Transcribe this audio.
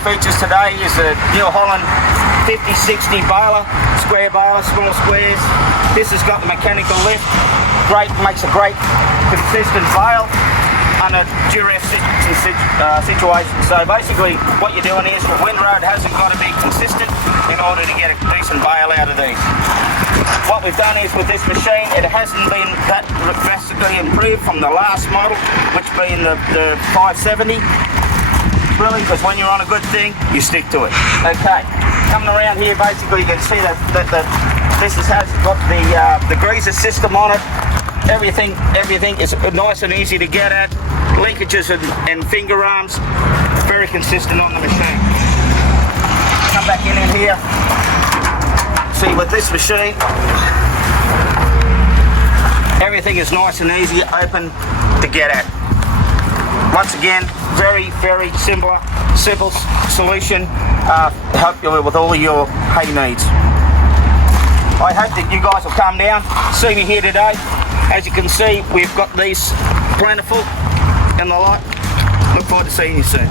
features today is the new Holland 5060 baler, square baler, small squares. This has got the mechanical lift, makes a great consistent bale under duress situation. So basically what you're doing is the windrow hasn't got to be consistent in order to get a decent bale out of these. What we've done is with this machine, it hasn't been that drastically improved from the last model, which being the 570. Really, because when you're on a good thing, you stick to it. Okay, coming around here, basically you can see that this has got the greaser system on it. Everything is nice and easy to get at. Linkages and finger arms, very consistent on the machine. Come back in here. See, with this machine, everything is nice and easy, open to get at. Once again, very simple solution. Help you with all of your hay needs. I hope that you guys will come down, see me here today. As you can see, we've got these plentiful and the like. Look forward to seeing you soon.